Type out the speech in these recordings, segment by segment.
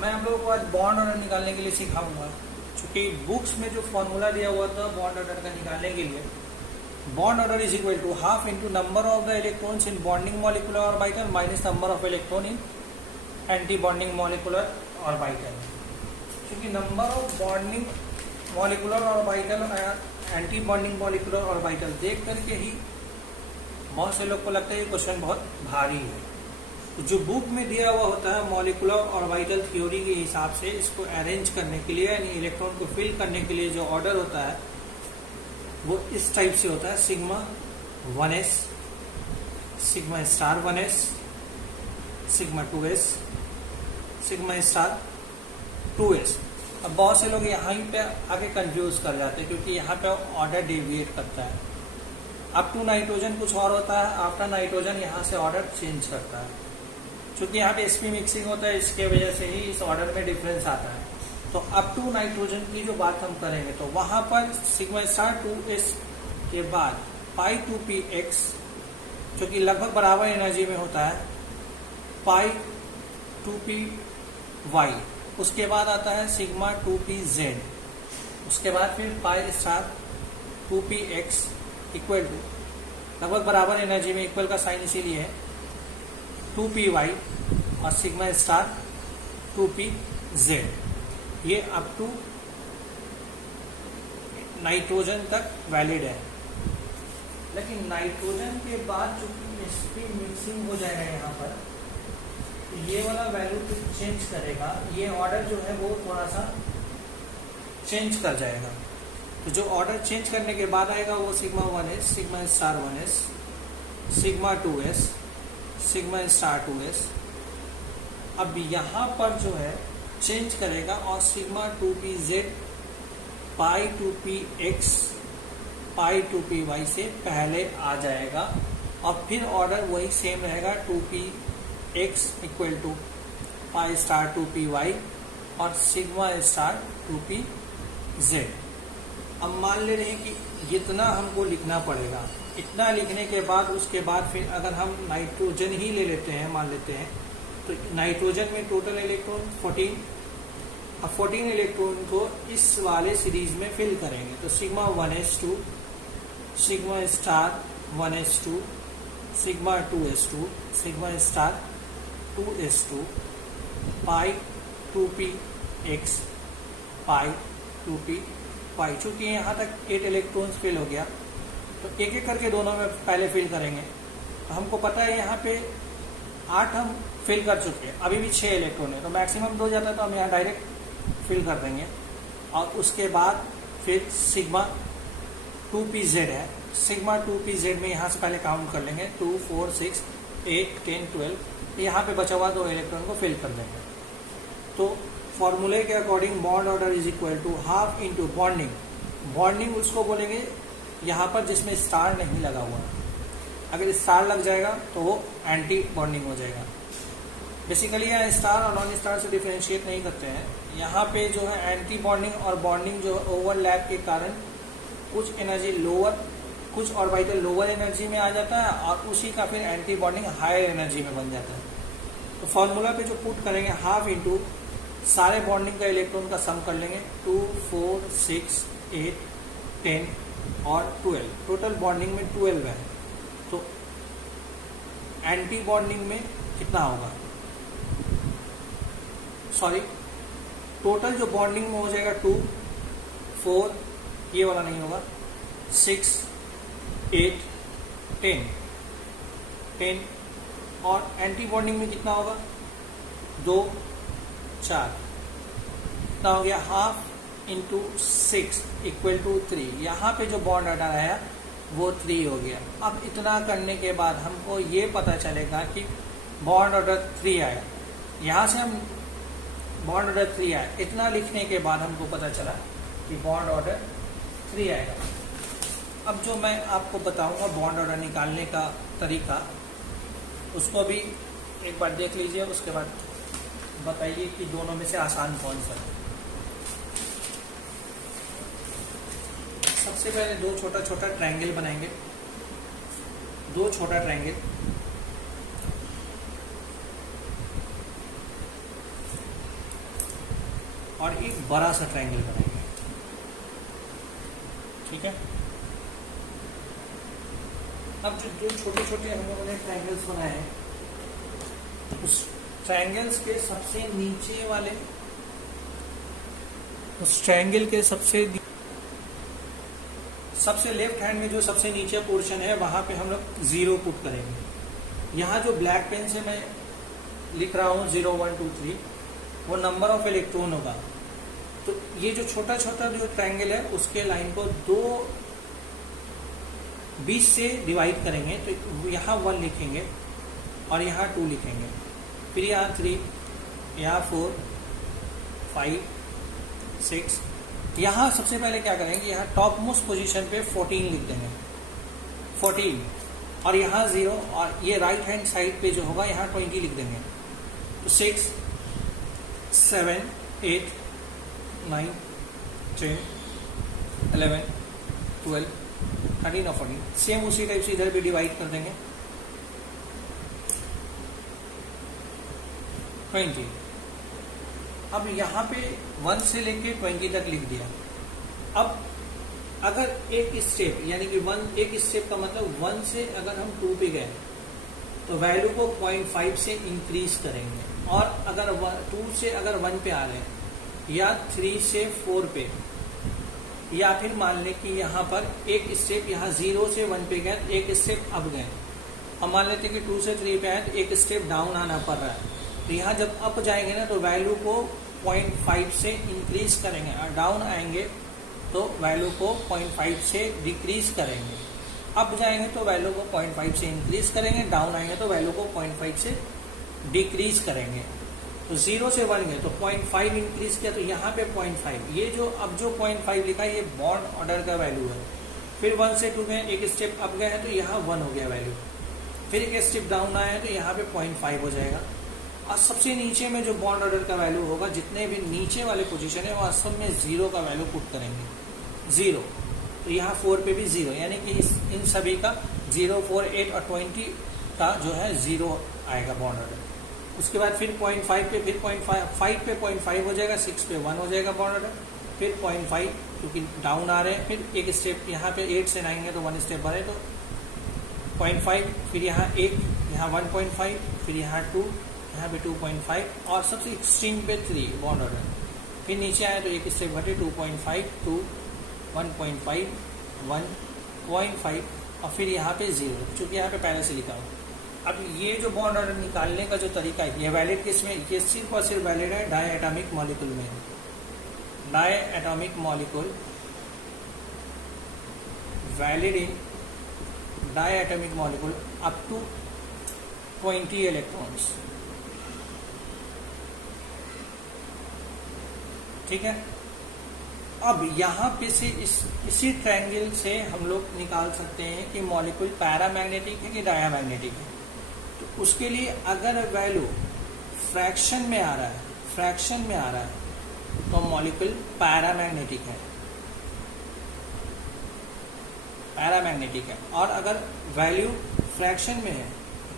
मैं आप लोगों को आज बॉन्ड ऑर्डर निकालने के लिए सिखाऊंगा। क्योंकि बुक्स में जो फॉर्मूला दिया हुआ था बॉन्ड ऑर्डर का निकालने के लिए, bond order is equal to half into number of the electrons in bonding molecular orbital minus number of electron in anti bonding molecular orbital. क्योंकि number of bonding molecular orbital और anti bonding molecular orbital देख करके ही बहुत से लोग को लगता है ये क्वेश्चन बहुत भारी है। तो जो बुक में दिया हुआ होता है मॉलिक्यूलर ऑर्बिटल थ्योरी के हिसाब से इसको अरेंज करने के लिए यानी इलेक्ट्रॉन को फिल करने के लिए जो ऑर्डर होता है वो इस टाइप से होता है। Sigma 1s, sigma star 1s, sigma 2s, sigma star 2s। अब बहुत से लोग यहाँ पे आके कंफ्यूज कर जाते हैं क्योंकि यहाँ पे ऑर्डर डेविएट करता है। अप टू नाइट्रोजन कुछ और होता है, आफ्टर नाइट्रोजन यहाँ से ऑर्डर चेंज करता है। क्योंकि यहाँ पे sp मिक्सिंग होता है इसके वजह से ही इस ऑर्डर में डिफरेंस आता है। तो अप टू नाइट्रोजन की जो बात हम करेंगे तो वहां पर सिग्मा स्टार 2s के बाद पाई 2px जो कि लगभग बराबर एनर्जी में होता है, पाई 2py, उसके बाद आता है सिग्मा 2pz, उसके बाद फिर pi star 2px equal to लगभग बराबर एनर्जी में, इक्वल का साइन इसीलिए है, 2py और सिग्मा स्टार 2pz। ये अप टू नाइट्रोजन तक वैलिड है। लेकिन नाइट्रोजन के बाद जो sp मिक्सिंग हो जाएगा यहाँ पर, ये वाला वैल्यू तो चेंज करेगा, ये ऑर्डर जो है वो थोड़ा सा चेंज कर जाएगा। तो जो ऑर्डर चेंज करने के बाद आएगा वो sigma 1s, sigma star 1s, sigma 2s, sigma star 2s। अब यहाँ पर जो है चेंज करेगा और सिग्मा 2pz, पाई 2px, पाई 2py से पहले आ जाएगा और फिर ऑर्डर वही सेम रहेगा, 2px equal to pi star 2py और सिग्मा स्टार 2pz। अब मान ले रहे हैं कि इतना हमको लिखना पड़ेगा। इतना लिखने के बाद उसके बाद फिर अगर हम नाइट्रोजन ही ले लेते हैं, मान लेते हैं, तो नाइट्रोजन में टोटल इलेक्ट्रॉन 14। अब 14 इलेक्ट्रॉन को इस वाले सीरीज में फिल करेंगे तो sigma 1s2, sigma star 1s2, sigma 2s2, sigma star 2s2, पाई 2px, पाई 2py। चूंकि यहाँ तक 8 इलेक्ट्रॉन्स फिल हो गया तो एक एक करके दोनों में पहले फिल करेंगे। तो हमको पता है यहाँ पे 8 हम फिल कर चुके हैं, अभी भी 6 इलेक्ट्रॉन है तो मैक्सिमम 2 जाता है तो हम यहाँ डायरेक्ट फिल कर देंगे। और उसके बाद फिर सिग्मा 2pz है, सिग्मा 2pz में यहाँ से पहले काउंट कर लेंगे, 2, 4, 6, 8, 10, 12। यहाँ पे बचा हुआ 2 इलेक्ट्रॉन को फिल कर देंगे। तो फॉर्मूले के according bond order is equal to half into bonding. Bonding उसको बोलेंगे यहाँ पर जिसमें स्टार नहीं लगा हुआ। अगर स्टार लग जाएगा तो वो एंटी बॉन्डिंग हो जाएगा। बेसिकली यहाँ स्टार और नॉन स्टार से डिफ्रेंशिएट नहीं करते हैं। यहाँ पे जो है एंटी बॉन्डिंग और बॉन्डिंग जो ओवरलैप के कारण कुछ एनर्जी लोअर, कुछ ऑर्बिटल लोअर एनर्जी में आ जाता है और उसी का फिर एंटी बॉन्डिंग हायर एनर्जी में बन जाता है। तो फॉर्मूला पे जो पुट करेंगे हाफ इंटू सारे बॉन्डिंग का इलेक्ट्रॉन का सम कर लेंगे, 2, 4, 6, 8, 10 और 12। टोटल बॉन्डिंग में 12 है। तो एंटी बॉन्डिंग में कितना होगा, सॉरी टोटल जो बॉन्डिंग में हो जाएगा 2, 4, ये वाला नहीं होगा, 6, 8, 10 और एंटी बॉन्डिंग में कितना होगा, 2, 4। कितना हो गया, हाफ इंटू 6 इक्वल टू 3। यहाँ पे जो बॉन्ड ऑर्डर आया वो 3 हो गया। अब इतना करने के बाद हमको ये पता चलेगा कि बॉन्ड ऑर्डर 3 आया। यहाँ से हम बॉन्ड ऑर्डर 3 आया, इतना लिखने के बाद हमको पता चला कि बॉन्ड ऑर्डर 3 आएगा। अब जो मैं आपको बताऊंगा बॉन्ड ऑर्डर निकालने का तरीका, उसको भी एक बार देख लीजिए, उसके बाद बताइए कि दोनों में से आसान कौन सा है। सबसे पहले 2 छोटा छोटा ट्रायंगल बनाएंगे, 2 छोटा ट्रायंगल। और एक बड़ा सा ट्रायंगल बनाएंगे। ठीक है, अब जो छोटे छोटे हम लोगों ने ट्रायंगल्स बनाए हैं, उस ट्रायंगल्स के सबसे नीचे वाले, उस ट्रायंगल के सबसे लेफ्ट हैंड में जो सबसे नीचे पोर्शन है वहां पे हम लोग 0 पुट करेंगे। यहाँ जो ब्लैक पेन से मैं लिख रहा हूँ 0 1 2 3, वो नंबर ऑफ इलेक्ट्रॉन होगा। तो ये जो छोटा छोटा जो ट्रायंगल है उसके लाइन को 20 से डिवाइड करेंगे। तो यहाँ 1 लिखेंगे और यहाँ 2 लिखेंगे, फिर यहाँ 3, यहाँ 4 5 6। यहाँ सबसे पहले क्या करेंगे, यहाँ टॉप मोस्ट पोजीशन पे 14 लिख देंगे, 14, और यहाँ 0, और ये राइट हैंड साइड पे जो होगा यहाँ 20 लिख देंगे। तो 6 7 8 9 10 11 12 13 और 14, सेम उसी टाइप से इधर भी डिवाइड कर देंगे 20। अब यहाँ पे 1 से लेके 20 तक लिख दिया। अब अगर एक स्टेप, यानी कि एक स्टेप का मतलब 1 से अगर हम 2 पे गए तो वैल्यू को 0.5 से इंक्रीज करेंगे, और अगर 2 से अगर 1 पे आ रहे हैं, या 3 से 4 पे, या फिर मान लें कि यहाँ पर एक स्टेप, यहाँ 0 से 1 पे गए, एक स्टेप अप गए। हम मान लेते हैं कि 2 से 3 पे आए तो एक स्टेप डाउन आना पड़ रहा है। तो यहाँ जब अप जाएंगे ना तो वैल्यू को 0.5 से इंक्रीज करेंगे, और डाउन आएंगे तो वैल्यू को 0.5 से डिक्रीज करेंगे। अप जाएंगे तो वैल्यू को 0.5 से इंक्रीज करेंगे, डाउन आएंगे तो वैल्यू को 0.5 से डिक्रीज करेंगे। तो 0 से 1 गए तो 0.5 इंक्रीज किया, तो यहाँ पे 0.5, ये जो अब जो 0.5 लिखा है ये बॉन्ड ऑर्डर का वैल्यू है। फिर 1 से 2 गए, एक स्टेप अप गए हैं तो यहाँ 1 हो गया वैल्यू, फिर एक स्टेप डाउन आया है तो यहाँ पे 0.5 हो जाएगा। और सबसे नीचे में जो बॉन्ड ऑर्डर का वैल्यू होगा, जितने भी नीचे वाले पोजीशन है वह सब में 0 का वैल्यू पुट करेंगे, 0। तो यहाँ 4 पे भी 0, यानी कि इन सभी का 0 4 8 और 20 का जो है 0 आएगा बॉन्ड ऑर्डर। उसके बाद फिर 0.5 पे, फिर 0.5 पे 0.5 हो जाएगा, 6 पे 1 हो जाएगा बॉन्ड ऑर्डर, फिर 0.5 क्योंकि डाउन आ रहे हैं, फिर एक स्टेप यहाँ पे 8 से 9 है तो 1 स्टेप बढ़े तो 0.5, फिर यहाँ 1, यहाँ 1.5, फिर यहाँ 2, यहाँ पे 2.5, और सबसे एक्सट्रीम पे 3 बॉन्ड ऑर्डर। फिर नीचे आए तो एक स्टेप घटे, 2.5 2 1.5 1.5, और फिर यहाँ पे 0, चूंकि यहाँ पे पहले से लिखा हो। अब ये जो बॉन्ड ऑर्डर निकालने का जो तरीका है, ये वैलिड किसमें, ये सिर्फ और सिर्फ वैलिड है डाई एटॉमिक मॉलिक्यूल में। Diatomic molecule valid in diatomic molecule up to 20 electrons. ठीक है, अब यहाँ पे से इसी ट्रायंगल से हम लोग निकाल सकते हैं कि मॉलिक्यूल पैरामैग्नेटिक है कि डायामैग्नेटिक है। तो उसके लिए अगर वैल्यू फ्रैक्शन में आ रहा है तो मॉलिक्यूल पैरामैग्नेटिक है, और अगर वैल्यू फ्रैक्शन में है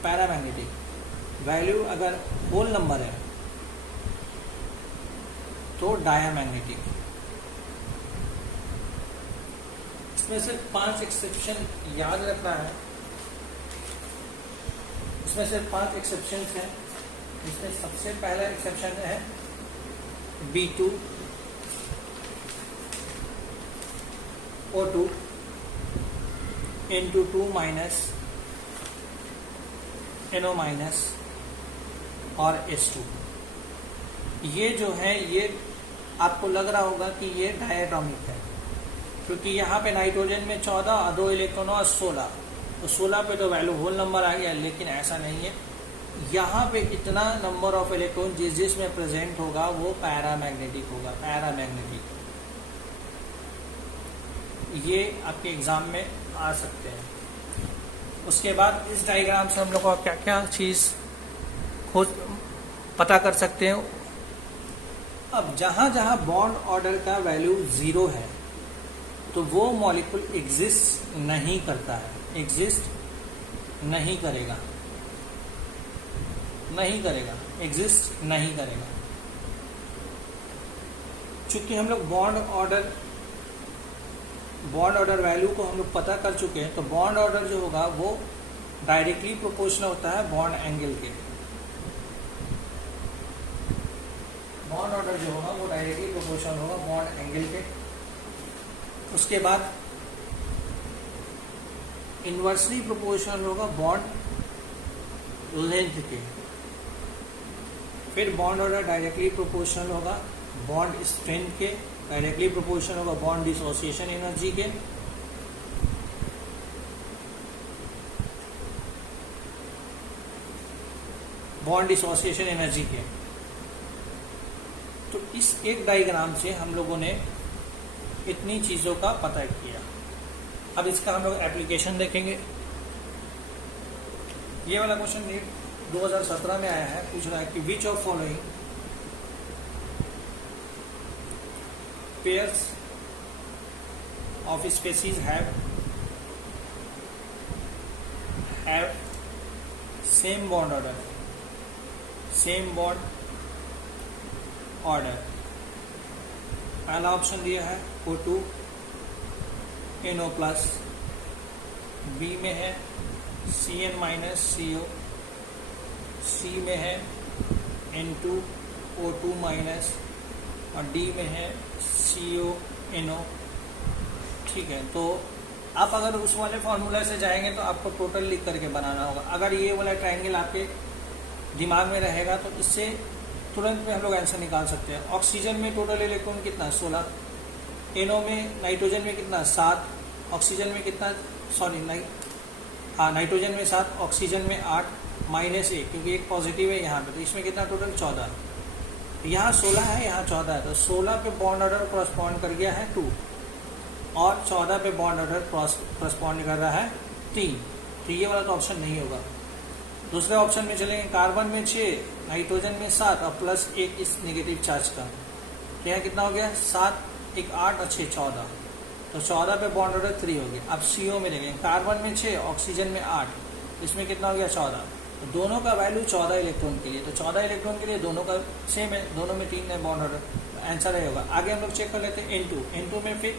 पैरामैग्नेटिक, वैल्यू अगर होल नंबर है तो डायामैग्नेटिक। इसमें से 5 एक्सेप्शन याद रखना है, इसमें से 5 एक्सेप्शन हैं। इसमें सबसे पहला एक्सेप्शन है B2 O2 N2 minus NO minus और H2। ये जो है ये आपको लग रहा होगा कि ये डायटॉमिक है, क्योंकि यहाँ पे नाइट्रोजन में 14 और 2 इलेक्ट्रॉन और 16, तो 16 पे तो वैल्यू होल नंबर आ गया, लेकिन ऐसा नहीं है। यहाँ पे इतना नंबर ऑफ इलेक्ट्रॉन जिसमें प्रेजेंट होगा वो पैरामैग्नेटिक होगा, पैरामैग्नेटिक। ये आपके एग्जाम में आ सकते हैं। उसके बाद इस डायग्राम से हम लोग को क्या क्या चीज़ खोज पता कर सकते हैं। अब जहाँ जहाँ बॉन्ड ऑर्डर का वैल्यू 0 है तो वो मॉलिक्यूल एग्जिस्ट नहीं करता है, एग्जिस्ट नहीं करेगा, एग्जिस्ट नहीं करेगा। चूंकि हम लोग बॉन्ड ऑर्डर वैल्यू को हम लोग पता कर चुके हैं, तो बॉन्ड ऑर्डर जो होगा वो डायरेक्टली प्रोपोर्शनल होता है बॉन्ड एंगल के। बॉन्ड ऑर्डर जो होगा वो डायरेक्टली प्रोपोर्शनल होगा बॉन्ड एंगल के। उसके बाद इनवर्सली प्रोपोर्शनल होगा बॉन्ड लेंथ के। फिर बॉन्ड ऑर्डर डायरेक्टली प्रोपोर्शनल होगा बॉन्ड स्ट्रेंथ के, डायरेक्टली प्रोपोर्शनल होगा बॉन्ड डिसोसिएशन एनर्जी के। बॉन्ड डिसोसिएशन एनर्जी के। तो इस एक डायग्राम से हम लोगों ने इतनी चीजों का पता किया। अब इसका हम लोग एप्लीकेशन देखेंगे। ये वाला क्वेश्चन नीट 2017 में आया है, पूछ रहा है कि which of following pairs of species have same bond order. पहला ऑप्शन दिया है O2 NO प्लस, बी में है CN माइनस CO, सी में है N2 O2 माइनस और डी में है CO NO। ठीक है, तो आप अगर उस वाले फॉर्मूला से जाएंगे तो आपको टोटल लिख करके बनाना होगा। अगर ये वाला ट्रायंगल आपके दिमाग में रहेगा तो इससे तुरंत में हम लोग आंसर निकाल सकते हैं। ऑक्सीजन में टोटल इलेक्ट्रॉन कितना 16, NO में नाइट्रोजन में कितना 7, ऑक्सीजन में कितना नाइट्रोजन में 7, ऑक्सीजन में 8 माइनस 1 क्योंकि एक पॉजिटिव है यहाँ पे, तो इसमें कितना टोटल 14। यहाँ 16 है, यहाँ 14 है, तो 16 पे बॉन्ड ऑर्डर क्रॉसपॉन्ड कर गया है 2 और 14 पे बॉन्ड ऑर्डर क्रॉसपॉन्ड कर रहा है 3। तो ये वाला तो ऑप्शन नहीं होगा। दूसरे ऑप्शन में चलेंगे, कार्बन में 6, नाइट्रोजन में 7 और प्लस 1 इस नेगेटिव चार्ज का, तो यहाँ कितना हो गया 7, 1 8 और 6 14, तो 14 पे बॉन्ड ऑर्डर 3 हो गया। अब CO में लेंगे, कार्बन में 6, ऑक्सीजन में 8, इसमें कितना हो गया 14, तो दोनों का वैल्यू 14 इलेक्ट्रॉन के लिए, तो 14 इलेक्ट्रॉन के लिए दोनों का सेम है, दोनों में 3 है बॉन्ड ऑर्डर, आंसर है होगा। आगे हम लोग चेक कर लेते हैं N2 में फिर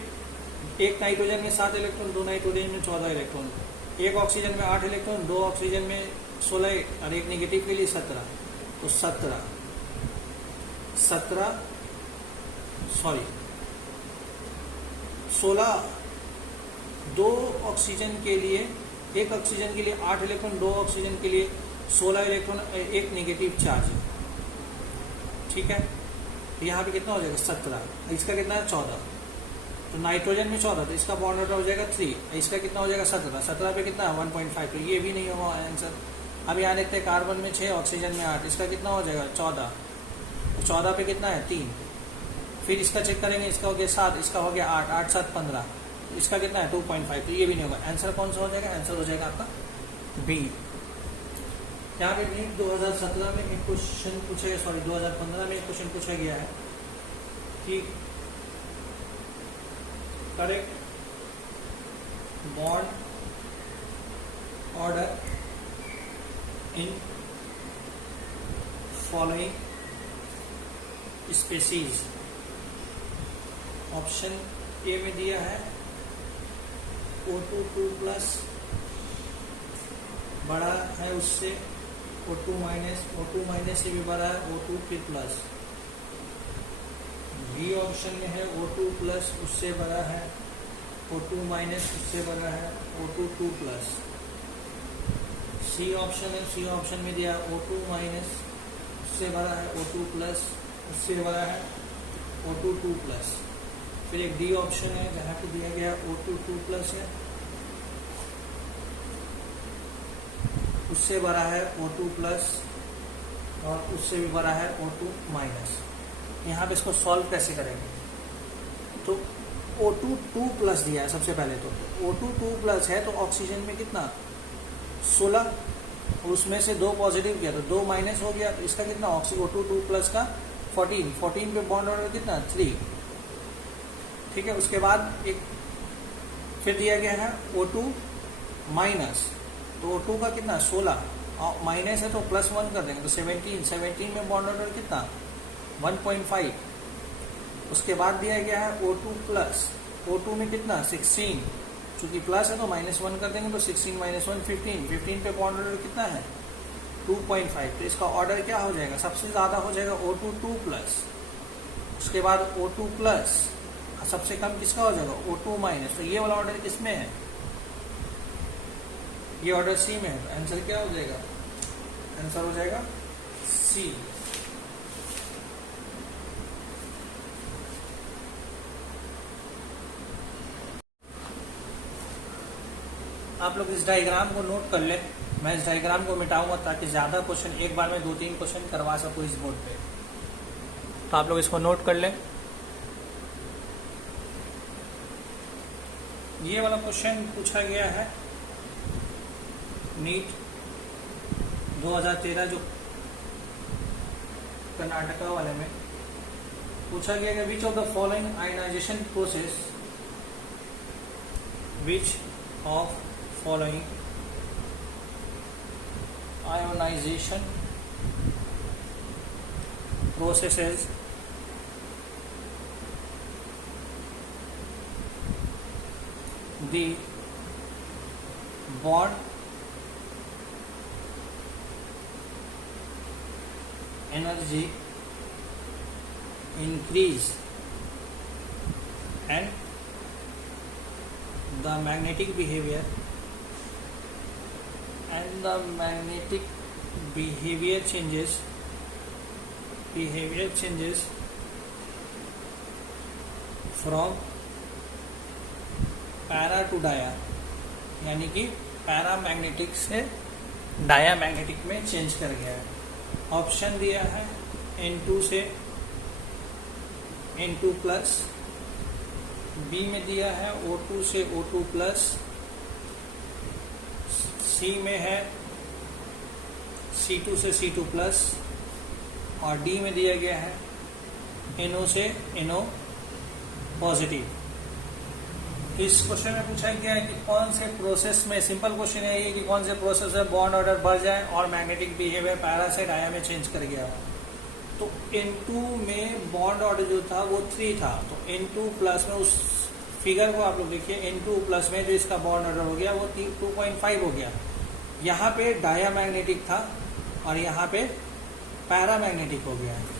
एक नाइट्रोजन में 7 इलेक्ट्रॉन, 2 नाइट्रोजन में 14 इलेक्ट्रॉन, एक ऑक्सीजन में 8 इलेक्ट्रॉन, 2 ऑक्सीजन में 16 और एक नेगेटिव के लिए 17, तो 16 2 ऑक्सीजन के लिए, एक ऑक्सीजन के लिए 8 इलेक्ट्रॉन, 2 ऑक्सीजन के लिए 16 इलेक्ट्रॉन, एक नेगेटिव चार्ज। ठीक है, तो यहाँ पे कितना हो जाएगा 17, इसका कितना है 14, तो नाइट्रोजन में 14, तो इसका बॉन्ड ऑर्डर हो जाएगा 3, इसका कितना हो जाएगा 17 पे कितना है 1.5, तो ये भी नहीं होगा आंसर। अब यहाँ देखते हैं, कार्बन में 6, ऑक्सीजन में 8, इसका कितना हो जाएगा 14, तो 14 पे कितना है 3, फिर इसका चेक करेंगे, इसका हो गया 7, इसका हो गया 8, 8 7 15, तो इसका कितना है 2.5, तो ये भी नहीं होगा। आंसर कौन सा हो जाएगा, आंसर हो जाएगा आपका बी। यहाँ पे नीट 2017 में एक क्वेश्चन पूछे, 2015 में एक क्वेश्चन पूछा गया है कि correct bond order in following species. Option A में दिया है O2 2 प्लस बड़ा है उससे, O2 माइनस से भी बड़ा है, O2 फिर प्लस। बी ऑप्शन में है O2 प्लस उससे बड़ा है, O2 माइनस उससे बड़ा है, O2 2 प्लस। सी ऑप्शन है, सी ऑप्शन में दिया O2 माइनस उससे बड़ा है, O2 प्लस उससे बड़ा है, O2 2 प्लस। फिर एक डी ऑप्शन है जहाँ पे दिया गया O2 2 प्लस है, उससे बड़ा है O2 प्लस और उससे भी बड़ा है O2 माइनस। यहाँ पे इसको सॉल्व कैसे करेंगे, तो O2 2 प्लस दिया है सबसे पहले, तो O2 2 प्लस है तो ऑक्सीजन में कितना 16, उसमें से 2 पॉजिटिव किया तो 2 माइनस हो गया, तो इसका कितना O2 2 प्लस का 14 पे बॉन्ड ऑर्डर कितना 3। ठीक है, उसके बाद एक फिर दिया गया है O2 माइनस, तो O2 का कितना 16 माइनस है तो +1 कर देंगे, तो 17 में बॉन्ड ऑर्डर कितना 1.5, उसके बाद दिया गया है O2 प्लस, O2 में कितना 16, चूंकि प्लस है तो -1 कर देंगे तो 16 - 1 15, 15 पे बॉन्ड ऑर्डर कितना है 2.5, तो इसका ऑर्डर क्या हो जाएगा, सबसे ज़्यादा हो जाएगा O2 2 प्लस, उसके बाद O2 प्लस, सबसे कम किसका हो जाएगा O2 माइनस, तो ये वाला ऑर्डर किसमें है, ये ऑर्डर सी में है, तो आंसर क्या हो जाएगा, आंसर हो जाएगा सी। आप लोग इस डायग्राम को नोट कर ले, मैं इस डायग्राम को मिटाऊंगा ताकि ज़्यादा क्वेश्चन एक बार में 2-3 क्वेश्चन करवा सकूँ इस बोर्ड पे, तो आप लोग इसको नोट कर ले। ये वाला क्वेश्चन पूछा गया है नीट 2013 जो कर्नाटका वाले में पूछा गया कि which of the following ionization process, which of following ionization processes the bond energy increase and the magnetic behavior changes from para to dia, यानी कि पैरामैग्नेटिक से डायामैग्नेटिक में चेंज कर गया है। ऑप्शन दिया है N2 से N2 प्लस, बी में दिया है O2 से O2 प्लस, सी में है C2 से C2 प्लस, और डी में दिया गया है NO से NO पॉजिटिव। इस क्वेश्चन में पूछा गया है कि कौन से प्रोसेस में, सिंपल क्वेश्चन है ये कि कौन से प्रोसेस में बॉन्ड ऑर्डर बढ़ जाए और मैग्नेटिक बिहेवियर पैरा से डाया में चेंज कर गया हो। तो N2 में बॉन्ड ऑर्डर जो था वो 3 था, तो N2 प्लस में उस फिगर को आप लोग देखिए, N2 प्लस में जो इसका बॉन्ड ऑर्डर हो गया वो 2.5 हो गया। यहाँ पे डायामैग्नेटिक था और यहाँ पे पैरामैग्नेटिक हो गया है।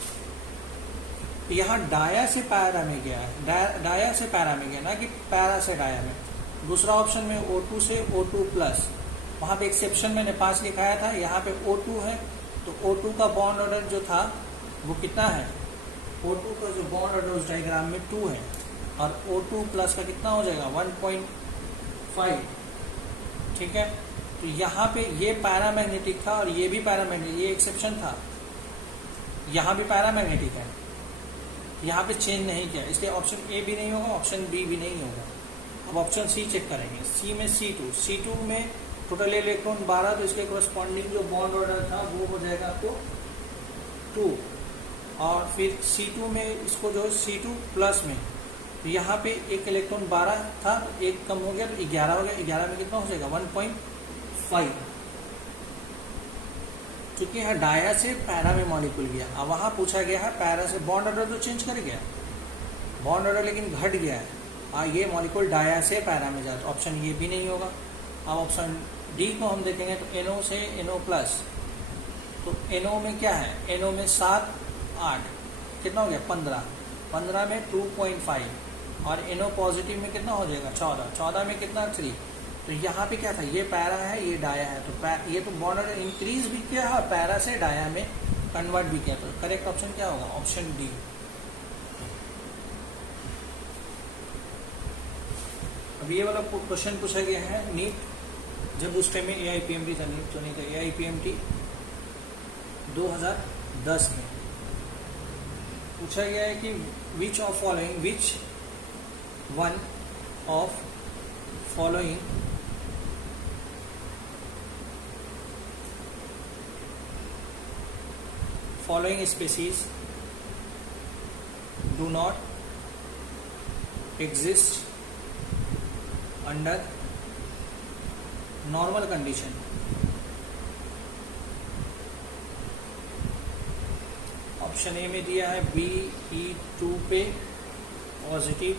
यहाँ डाया से पैरा में गया है, डाया से पैरा में गया, ना कि पैरा से डाया में। दूसरा ऑप्शन में O2 से O2 प्लस, वहाँ पे एक्सेप्शन मैंने 5 लिखाया था, यहाँ पे O2 है, तो O2 का बॉन्ड ऑर्डर जो था वो कितना है, O2 का जो बॉन्ड ऑर्डर उस डायग्राम में 2 है, और O2 प्लस का कितना हो जाएगा 1.5, ठीक है। तो यहाँ पे ये पैरामैग्नेटिक था और ये भी पैरामैग्नेटिक, ये एक्सेप्शन था, यहाँ भी पैरामैग्नेटिक है, यहाँ पे चेंज नहीं किया, इसलिए ऑप्शन ए भी नहीं होगा, ऑप्शन बी भी नहीं होगा। अब ऑप्शन सी चेक करेंगे, सी में C2 में टोटल इलेक्ट्रॉन 12, तो इसके कोरस्पॉन्डिंग जो बॉन्ड ऑर्डर था वो हो जाएगा आपको 2, और फिर C2 में इसको जो C2 प्लस में, तो यहाँ पे एक इलेक्ट्रॉन 12 था, तो एक कम हो गया तो 11 हो गया, 11 में कितना हो जाएगा 1.5, क्योंकि यहाँ डाया से पैरा में मॉलिक्यूल गया। अब वहाँ पूछा गया है पैरा से बॉन्ड ऑर्डर तो चेंज कर गया, बॉन्ड ऑर्डर लेकिन घट गया है, ये मॉलिक्यूल डाया से पैरा में जाता, ऑप्शन ये भी नहीं होगा। अब ऑप्शन डी को हम देखेंगे तो NO से NO प्लस, तो NO में क्या है, NO में 7 8 कितना हो गया 15, 15 में 2.5, और NO पॉजिटिव में कितना हो जाएगा 14, 14 में कितना 3। तो यहाँ पे क्या था, ये पैरा है ये डाया है, तो ये तो बॉन्ड ऑर्डर इंक्रीज भी किया है, पैरा से डाया में कन्वर्ट भी किया, तो करेक्ट ऑप्शन क्या होगा, ऑप्शन डी। अब ये वाला क्वेश्चन पूछा गया है नीट, जब उस टाइम में AIPMT था, नीट तो नहीं था, AIPMT 2010 में पूछा गया है कि which one of following species do not exist under normal condition। Option A में दिया है BE2 पे पॉजिटिव,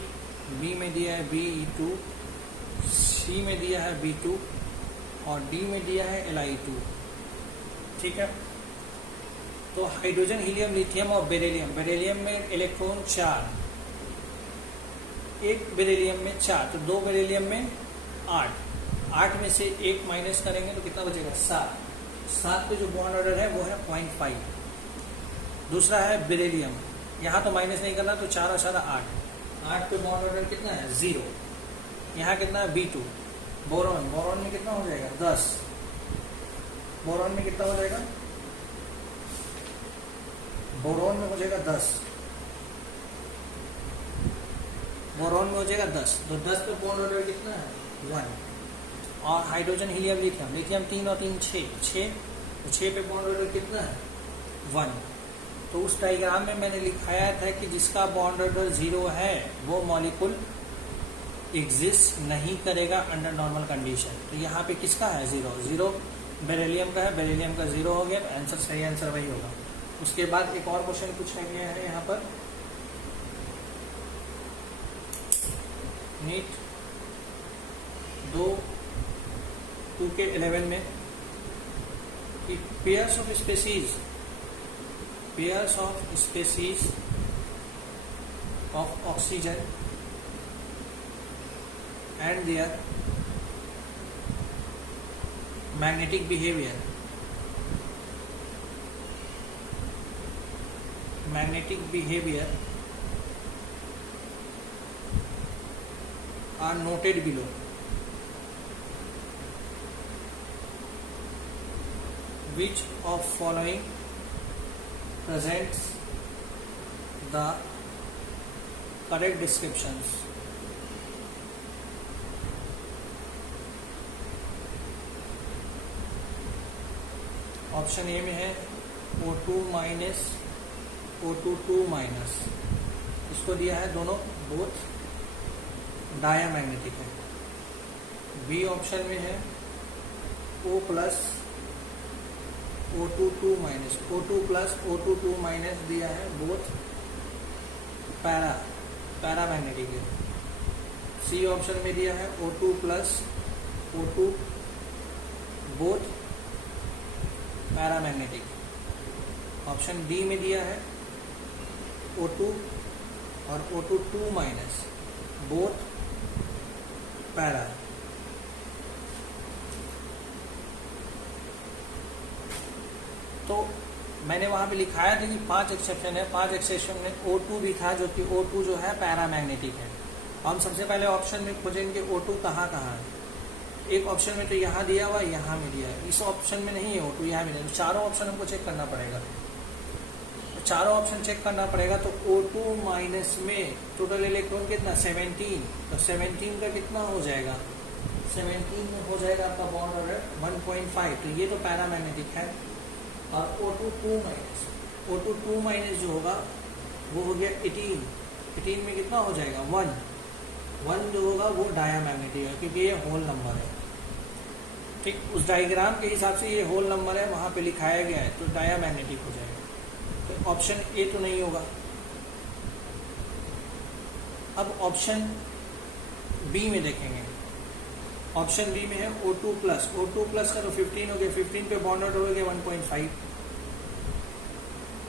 बी में दिया है Be2, सी में दिया है B2 और डी में दिया है Li2। ठीक है, तो हाइड्रोजन, हीलियम, लिथियम और बेरिलियम। बेरिलियम में इलेक्ट्रॉन 4, एक बेरिलियम में 4, तो 2 बेरिलियम में 8। 8 में से 1 माइनस करेंगे तो कितना बचेगा? 7। 7 पे जो बॉन्ड ऑर्डर है वो है 0.5। दूसरा है बेरिलियम, यहाँ तो माइनस नहीं करना, तो 4 और 4 8। 8 पे बॉन्ड ऑर्डर कितना है? 0। यहाँ कितना है? B2। बोरॉन, बोरॉन में कितना हो जाएगा? 10। बोरॉन में कितना हो जाएगा? बोरॉन में हो जाएगा 10। बोरॉन में हो जाएगा 10, तो 10 पे बॉन्ड ऑर्डर कितना है? 1। और हाइड्रोजन, हीलियम, लिथियम। लिथियम 3 और 3 6, 6, तो 6 पे बॉन्ड ऑर्डर कितना है? 1। तो उस डायग्राम में मैंने लिखाया था कि जिसका बॉन्ड ऑर्डर 0 है वो मॉलिक्यूल एग्जिस्ट नहीं करेगा अंडर नॉर्मल कंडीशन। तो यहाँ पे किसका है? 0 बेरिलियम का है, बेरिलियम का 0 हो गया, तो आंसर, सही आंसर वही होगा। उसके बाद एक और क्वेश्चन पूछा गया है यहाँ पर, नीट 2 के 11 में, कि pairs of species of oxygen and their magnetic behavior are noted below. Which of following presents the correct descriptions? Option A में है O2 माइनस, O2 माइनस, इसको दिया है दोनों, बोथ डायामैग्नेटिक है। बी ऑप्शन में है O plus, O2 minus, O2 plus, O2 minus दिया है, बोथ पैरामैग्नेटिक है। सी ऑप्शन में दिया है O2 plus, O2 both paramagnetic. Option D में दिया है O2 और O2 माइनस, बोथ पैरा। तो मैंने वहां पे लिखाया था कि 5 एक्सेप्शन है। 5 एक्सेप्शन में O2 भी था, जो कि O2 जो है पैरामैग्नेटिक है। हम सबसे पहले ऑप्शन में खोजेंगे O2 कहाँ कहाँ है। एक ऑप्शन में तो यहाँ दिया हुआ, यहाँ में दिया है, इस ऑप्शन में नहीं है O2, यहाँ में नहीं। तो चारों ऑप्शन हमको चेक करना पड़ेगा। तो चारों ऑप्शन चेक करना पड़ेगा, तो O2 माइनस में टोटल इलेक्ट्रॉन कितना? 17। तो 17 का कितना हो जाएगा? 17 में हो जाएगा आपका बॉन्ड ऑर्डर 1.5। तो ये तो पैरामैग्नेटिक है। और O2 माइनस जो होगा वो हो गया 18। 18 में कितना हो जाएगा? 1 जो होगा वो डायामैग्नेटिक है, क्योंकि ये होल नंबर है। ठीक, उस डायग्राम के हिसाब से ये होल नंबर है, वहां पे लिखाया गया है, तो डायामैग्नेटिक हो जाएगा। तो ऑप्शन ए तो नहीं होगा। अब ऑप्शन बी में देखेंगे। ऑप्शन बी में है O2 प्लस। O2 प्लस का तो 15 हो गया, 15 पे बॉन्ड ऑर्डर हो गया 1.5।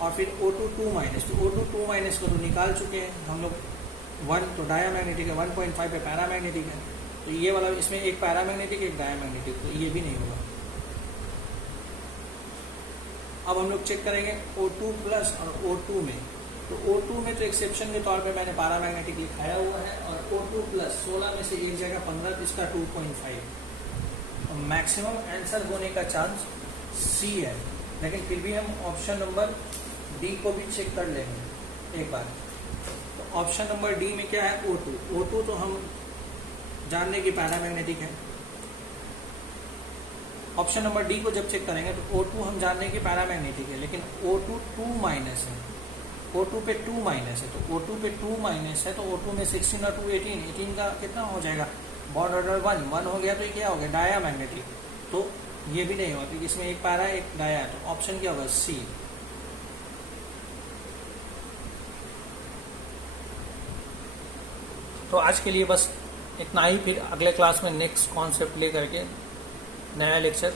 और फिर O2 माइनस, तो O2 माइनस को तो निकाल चुके हैं हम लोग। 1 तो डायामैग्नेटिक है, 1.5 पे पैरामैग्नेटिक है। तो ये वाला, इसमें एक पैरामैग्नेटिक एक डायामैग्नेटिक, तो ये भी नहीं होगा। अब हम लोग चेक करेंगे O2 प्लस और O2 में। तो O2 में तो एक्सेप्शन के तौर पे मैंने पैरामैग्नेटिक लिखाया हुआ है, और O2 प्लस 16 में से एक जगह 15, तो इसका 2.5। मैक्सिमम आंसर होने का चांस सी है, लेकिन फिर भी हम ऑप्शन नंबर डी को भी चेक कर लेंगे एक बार। तो ऑप्शन नंबर डी में क्या है? O2 तो हम जान लें कि पैरामैग्नेटिक है। ऑप्शन नंबर डी को जब चेक करेंगे तो O2 हम जान लें कि पैरामैग्नेटिक है, लेकिन O2 2 माइनस है, O2 पे 2 माइनस है। तो O2 पे 2 माइनस है, तो O2 में 16 और 2 18, 18 का कितना हो जाएगा? बॉन्ड ऑर्डर 1 हो गया, तो ये क्या हो गया? डायामैग्नेटिक। तो ये भी नहीं होगा, क्योंकि इसमें एक पैरा एक डाया है। तो ऑप्शन क्या होगा? सी। तो आज के लिए बस इतना ही, फिर अगले क्लास में नेक्स्ट कॉन्सेप्ट ले करके नया लेक्चर